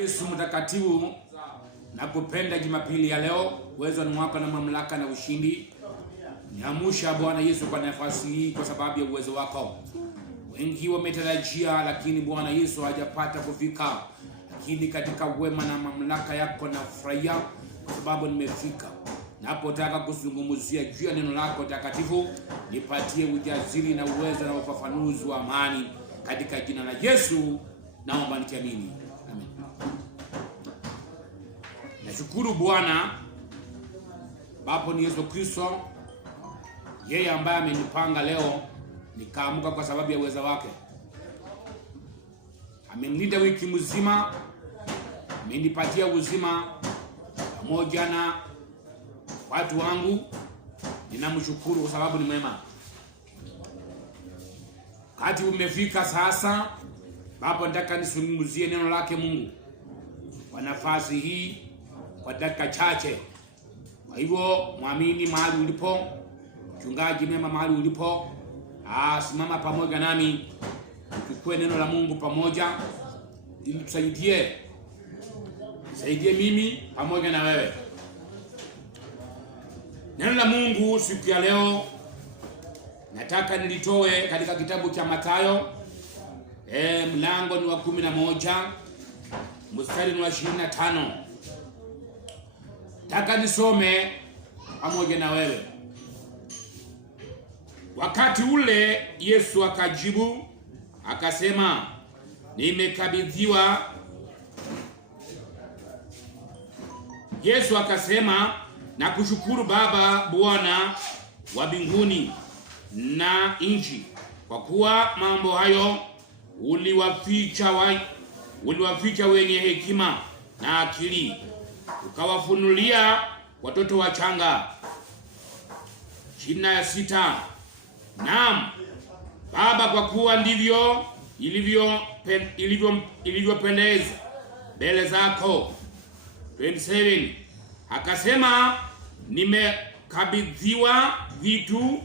Yesu mtakatifu, nakupenda Jumapili ya leo. Uwezo ni wako na mamlaka na ushindi. Niamusha Bwana Yesu kwa nafasi hii kwa sababu ya uwezo wako. Wengi wametarajia lakini Bwana Yesu hajapata kufika. Lakini katika wema na mamlaka yako nafurahia kwa sababu nimefika. Napotaka kuzungumzia juu ya neno lako takatifu, nipatie ujasiri na uwezo na ufafanuzi wa amani katika jina la Yesu naomba nikiamini. Amen. Nashukuru Bwana Baba ni Yesu Kristo, yeye ambaye amenipanga leo nikaamuka kwa sababu ya uwezo wake. Amenilinda wiki mzima, amenipatia uzima pamoja na watu wangu. Ninamshukuru kwa sababu ni mwema. Wakati umefika sasa, Baba nataka nisungumuzie neno lake Mungu kwa nafasi hii kwa dakika chache. Kwa hivyo muamini mahali ulipo, mchungaji mema mahali ulipo, simama pamoja nami tukue neno la Mungu pamoja ili tusaidie mimi pamoja na wewe. Neno la Mungu siku ya leo nataka nilitoe katika kitabu cha Mathayo mlango ni wa 11 mstari ni wa 25. Nataka nisome pamoja na wewe. Wakati ule Yesu akajibu akasema, nimekabidhiwa. Yesu akasema, na kushukuru Baba, Bwana wa mbinguni na nchi, kwa kuwa mambo hayo uliwaficha wenye hekima na akili, ukawafunulia watoto wachanga. 26. Naam Baba, kwa kuwa ndivyo ilivyopendeza mbele zako. 27. Akasema, nimekabidhiwa vitu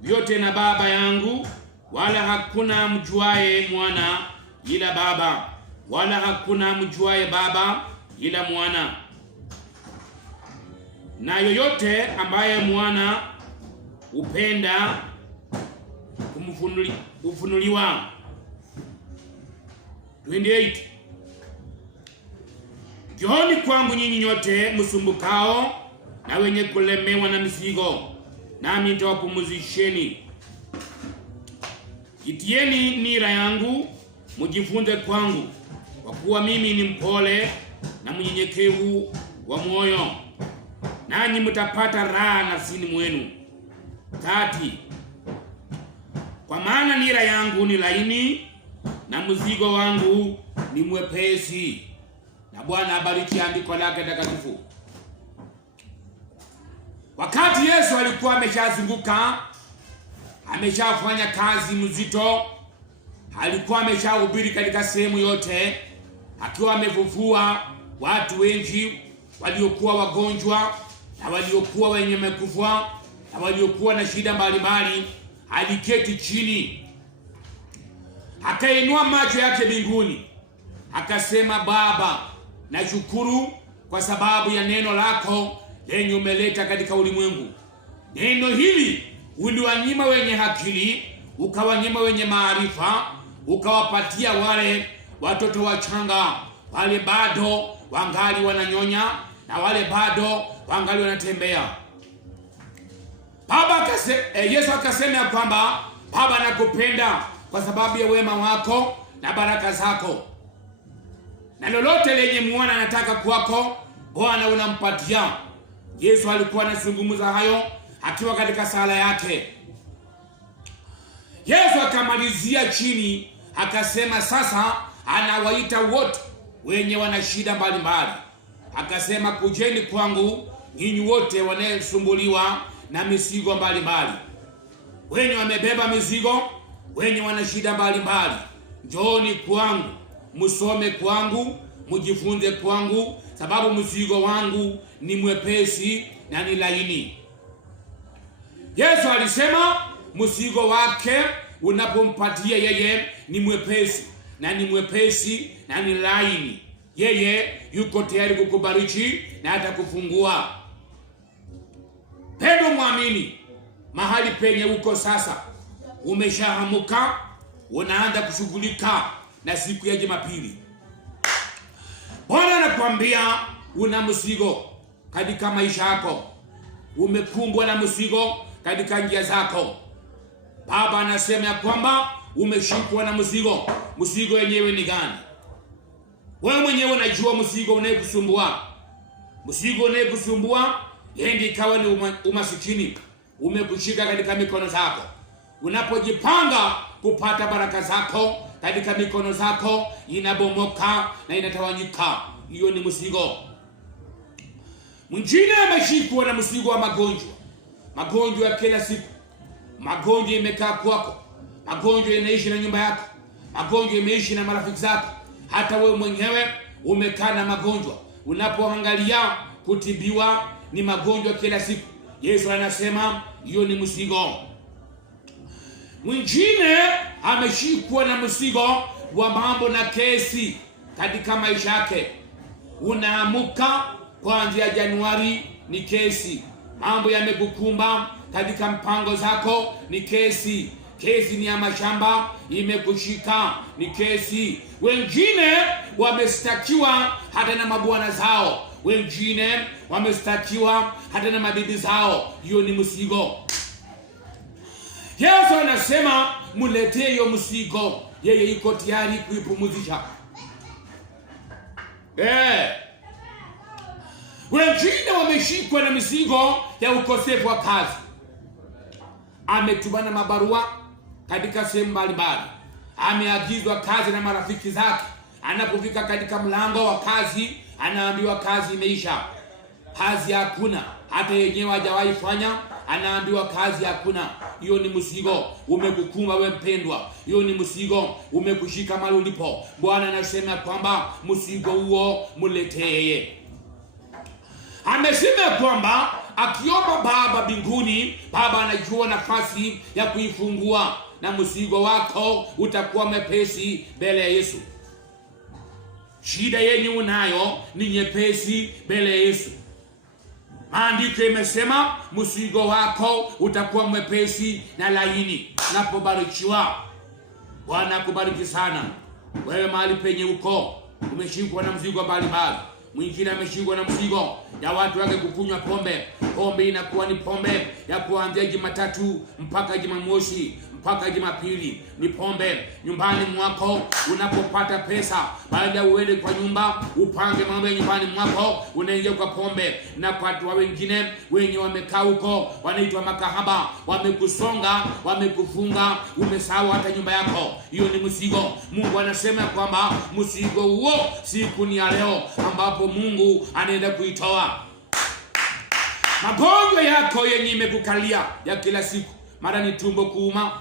vyote na Baba yangu, wala hakuna mjuaye Mwana ila Baba, wala hakuna mjuaye Baba ila Mwana, na yoyote ambaye Mwana upenda ufunuliwa. 28. Njooni kwangu nyinyi nyote msumbukao na wenye kulemewa na mizigo, nami nitawapumzisheni. Jitieni nira yangu, mjifunze kwangu, kwa kuwa mimi ni mpole na mnyenyekevu wa moyo, nanyi mtapata raha nafsini mwenu. 30. Kwa maana nira yangu ni laini na mzigo wangu ni mwepesi. Na Bwana abariki andiko lake takatifu. Wakati Yesu alikuwa ameshazunguka, ameshafanya kazi mzito, alikuwa ameshahubiri katika sehemu yote, akiwa amefufua watu wengi waliokuwa wagonjwa na waliokuwa wenye mekufa na waliokuwa na shida mbalimbali. Aliketi chini, akainua macho yake mbinguni, akasema, Baba, nashukuru kwa sababu ya neno lako lenye umeleta katika ulimwengu. Neno hili uliwanyima wenye akili, ukawanyima wenye maarifa, ukawapatia wale watoto wachanga, wale bado wangali wananyonya na wale bado wangali wanatembea. Yesu akasema kwamba, Baba, nakupenda kwa sababu ya wema wako na baraka zako, na lolote lenye Mwana anataka kwako Bwana unampatia. Yesu alikuwa anazungumza hayo akiwa katika sala yake. Yesu akamalizia chini akasema sasa anawaita wote wenye wana shida mbalimbali. Akasema, kujeni kwangu nyinyi wote wanaosumbuliwa na mizigo mbalimbali. Wenye wamebeba mizigo, wenye wana shida mbalimbali, njooni kwangu, musome kwangu, mujifunze kwangu, sababu mzigo wangu ni mwepesi na ni laini. Yesu alisema mzigo wake unapompatia yeye ni mwepesi na ni laini. yeye yuko tayari kukubariki na atakufungua. Pendo mwamini, mahali penye uko sasa, umeshahamuka, unaanza kushughulika na siku ya Jumapili. Bwana anakuambia una mzigo katika maisha yako, umekumbwa na mzigo katika njia zako. Baba anasema ya kwamba umeshikwa na mzigo. Mzigo wenyewe ni gani? Wewe mwenyewe unajua mzigo unayekusumbua. Mzigo unayekusumbua yendi ikawa ni umasikini, umekushika katika mikono zako. Unapojipanga kupata baraka zako katika mikono zako, inabomoka na inatawanyika. Hiyo ni mzigo. Mwingine ameshikwa na mzigo wa magonjwa. Magonjwa ya kila siku. Magonjwa imekaa kwako. Magonjwa inaishi na nyumba yako. Magonjwa imeishi na marafiki zako. Hata wewe mwenyewe umekaa na magonjwa. Unapoangalia kutibiwa ni magonjwa kila siku. Yesu anasema hiyo ni mzigo. Mwingine ameshikwa na mzigo wa mambo na kesi katika maisha yake. Unaamuka kuanzia Januari ni kesi. Mambo yamekukumba katika mpango zako ni kesi. Kesi ni ya mashamba imekushika ni kesi. Wengine wamestakiwa hata na mabwana zao. Wengine wamestakiwa hata na mabibi zao. Hiyo ni mzigo. Yesu anasema muletee hiyo mzigo. Yeye yuko tayari kuipumuzisha. Wengine wameshikwa na mizigo ya ukosefu wa kazi. Ametumana mabarua katika sehemu mbalimbali. Ameagizwa kazi na marafiki zake. Anapofika katika mlango wa kazi, anaambiwa kazi imeisha. Kazi hakuna. Hata yenyewe hajawahi fanya, anaambiwa kazi hakuna. Hiyo ni mzigo umekukumba wewe mpendwa. Hiyo ni mzigo umekushika mahali ulipo. Bwana anasema kwamba mzigo huo muletee. Amesema kwamba akiomba Baba mbinguni, Baba anajua nafasi ya kuifungua, na mzigo wako utakuwa mepesi mbele ya Yesu. Shida yenye unayo ni nyepesi mbele ya Yesu. Maandiko imesema mzigo wako utakuwa mwepesi na laini unapobarikiwa. Bwana akubariki sana. Wewe mahali penye uko umeshikwa na mzigo mbalimbali. Mwingine ameshikwa na mzigo ya watu wake kukunywa pombe. Pombe inakuwa ni pombe ya kuanzia Jumatatu mpaka Jumamosi mpaka Jumapili. Ni pombe nyumbani mwako. Unapopata pesa, baada uende kwa nyumba upange mambo ya nyumbani mwako, unaingia kwa pombe. Na kwa watu wengine wenye wamekaa huko wanaitwa makahaba, wamekusonga, wamekufunga, umesahau hata nyumba yako. Hiyo ni mzigo. Mungu anasema kwamba mzigo huo siku ni ya leo ambapo Mungu anaenda kuitoa. Magonjwa yako yenye imekukalia ya kila siku, mara ni tumbo kuuma,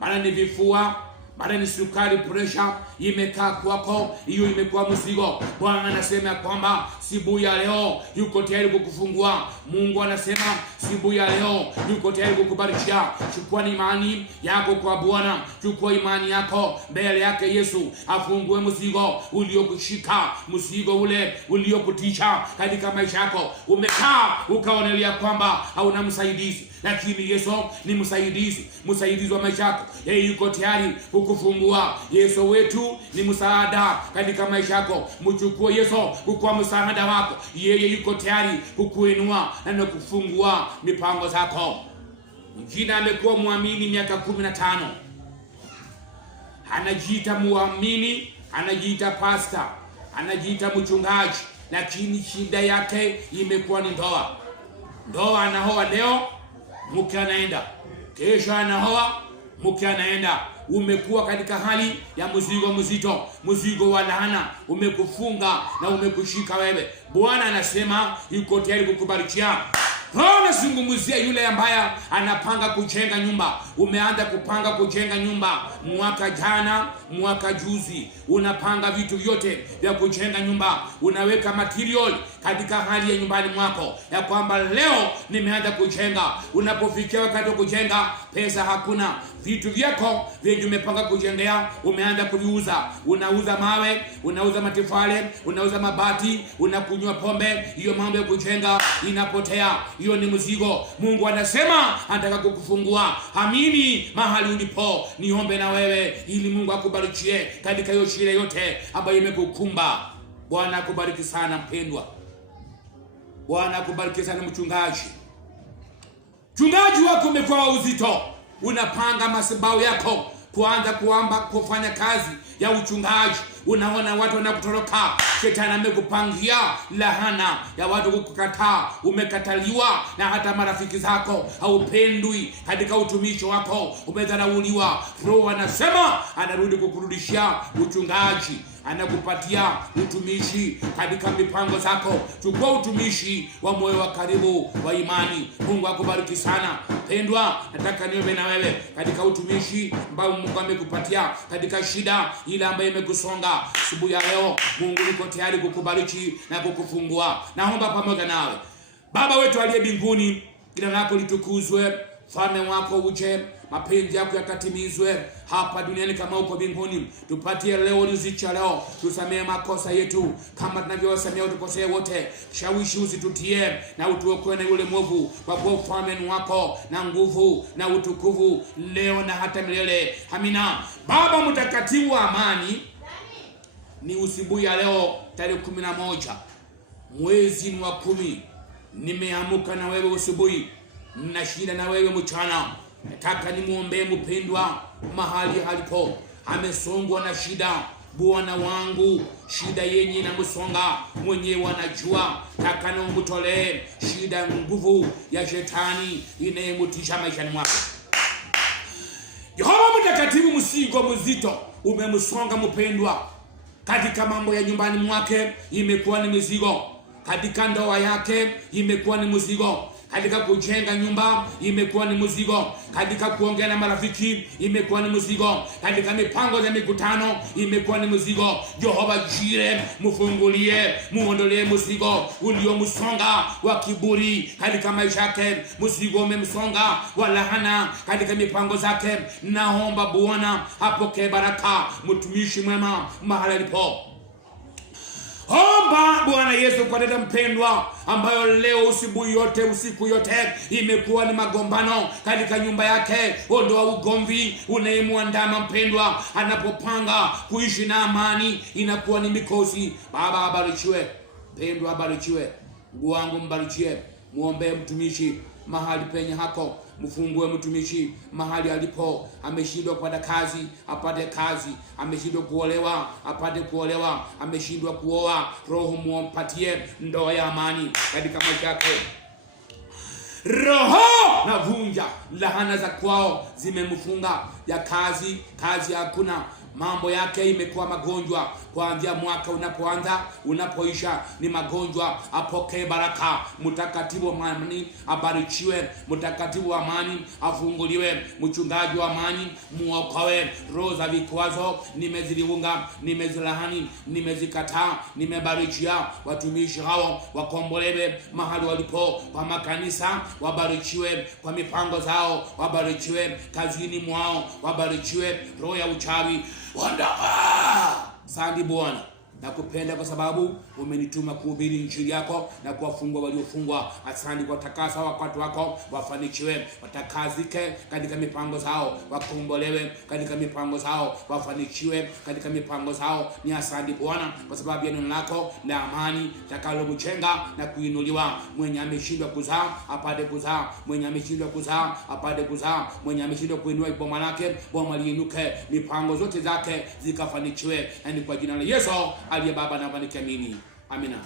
mara ni vifua, mara ni sukari, pressure, imekaa kwako. Hiyo imekuwa mzigo. Bwana anasema kwamba siku ya leo yuko tayari kukufungua. Mungu anasema siku ya leo yuko tayari kukubarikia. Chukua imani yako kwa Bwana. Chukua imani yako mbele yake Yesu, afungue mzigo uliokushika, mzigo ule uliokutisha katika maisha yako. Umekaa ukaonelea kwamba hauna msaidizi, lakini Yesu ni msaidizi, msaidizi wa maisha yako. Yeye yuko tayari kukufungua. Yesu wetu ni msaada katika maisha yako. Mchukue Yesu kwa msaada wako. Yeye yuko tayari kukuinua na kufungua mipango zako. Mwingine amekuwa muamini miaka 15. Anajiita muamini, anajiita pastor, anajiita mchungaji, lakini shida yake imekuwa ni ndoa. Ndoa anaoa leo, mke anaenda. Kesho anaoa, mke anaenda. Umekuwa katika hali ya mzigo mzito, mzigo wa laana umekufunga na umekushika wewe. Bwana anasema yuko tayari kukubarikia. Roho anazungumzia yule ambaye anapanga kujenga nyumba. Umeanza kupanga kujenga nyumba mwaka jana, mwaka juzi, unapanga vitu vyote vya kujenga nyumba, unaweka material katika hali ya nyumbani mwako ya kwamba leo nimeanza kujenga. Unapofikia wakati wa kujenga, pesa hakuna, vitu vyako vyenye umepanga kujengea umeanza kuviuza. Unauza mawe, unauza matofali, unauza mabati, unakunywa pombe. Hiyo mambo ya kujenga inapotea. Hiyo ni mzigo. Mungu anasema anataka kukufungua. Amini mahali ulipo, niombe na wewe ili Mungu akubarikie katika hiyo shida yote ambayo imekukumba. Bwana akubariki sana mpendwa. Bwana akubariki sana mchungaji. Mchungaji wako umekuwa uzito. Unapanga madhabahu yako kuanza kuomba kufanya kazi ya uchungaji. Unaona watu wanakutoroka. Shetani amekupangia lahana ya watu kukukataa. Umekataliwa na hata marafiki zako. Haupendwi katika utumishi wako. Umedharauliwa. Roho anasema anarudi kukurudishia uchungaji. Anakupatia utumishi katika mipango zako. Chukua utumishi wa moyo wa karibu wa imani. Mungu akubariki sana. Pendwa, nataka niombe na wewe katika utumishi ambao Mungu amekupatia katika shida ile ambayo imekusonga. Asubuhi ya leo Mungu yuko tayari kukubariki na kukufungua. Naomba pamoja nawe. Baba wetu aliye mbinguni, jina lako litukuzwe, ufalme wako uje, mapenzi yako yakatimizwe hapa duniani kama huko mbinguni. Tupatie leo riziki ya leo. Tusamehe makosa yetu kama tunavyowasamehe utukosea wote. Shawishi usitutie na utuokoe na yule mwovu, kwa kuwa ufalme wako na nguvu na utukufu leo na hata milele. Amina. Baba mtakatifu wa amani, ni usibuhi ya leo tarehe 11 mwezi wa 10. Nimeamuka na wewe usibuhi, nina shida na wewe mchana. Nataka nimuombe mpendwa mahali halipo amesongwa na shida. Bwana wangu, shida yenye inamsonga mwenyewe anajua. Nataka nimtolee shida, nguvu ya shetani inayemutisha maishani mwako. Yehova mtakatifu, mzigo mzito umemsonga mpendwa. Katika mambo ya nyumbani mwake imekuwa ni mzigo. Katika ndoa yake imekuwa ni mzigo. Katika kujenga nyumba imekuwa ni mzigo. Katika kuongea na marafiki imekuwa ni mzigo. Katika mipango ya mikutano imekuwa ni mzigo. Jehova Jire, mfungulie, muondolee mzigo uliomsonga wa kiburi katika maisha yake. Mzigo umemsonga wa laana katika mipango zake. Naomba Bwana apokee baraka mtumishi mwema mahali alipo. Omba Bwana Yesu kwa dada mpendwa ambayo leo usibuhi yote usiku yote imekuwa ni magombano katika nyumba yake. Ondoa ugomvi unayemwandama mpendwa. Anapopanga kuishi na amani inakuwa ni mikosi. Baba abarikiwe, mpendwa abarikiwe, Mungu wangu mbarikie. Muombe mtumishi mahali penye hako. Mfungue mtumishi mahali alipo. Ameshindwa kupata kazi, apate kazi. Ameshindwa kuolewa, apate kuolewa. Ameshindwa kuoa, Roho mumpatie ndoa ya amani katika maisha yake. Roho navunja lahana za kwao zimemfunga ya kazi hakuna. Mambo yake imekuwa magonjwa kuanzia mwaka unapoanza unapoisha ni magonjwa. Apokee baraka. Mtakatifu wa amani abarikiwe. Mtakatifu wa amani afunguliwe. Mchungaji wa amani muokoe. Roho za vikwazo nimeziliunga, nimezilahani, nimezikataa, nimebarikia. Watumishi hao wakombolewe mahali walipo. Kwa makanisa wabarikiwe, kwa mipango zao wabarikiwe, kazini mwao wabarikiwe. Roho ya uchawi Asante Bwana, nakupenda kwa sababu umenituma kuhubiri injili yako na kuwafungua waliofungwa. Asante kwa takasa wakati wako, wafanikiwe, watakazike katika mipango zao, wakombolewe katika mipango zao, wafanikiwe katika mipango zao. Ni asante Bwana kwa sababu ya neno lako la amani takalomjenga na kuinuliwa. Mwenye ameshindwa kuzaa apate kuzaa, mwenye ameshindwa kuzaa apate kuzaa, mwenye ameshindwa kuinua boma lake boma liinuke, mipango zote zake zikafanikiwe. Na ni kwa jina la Yesu aliye Baba na Bwana, amina.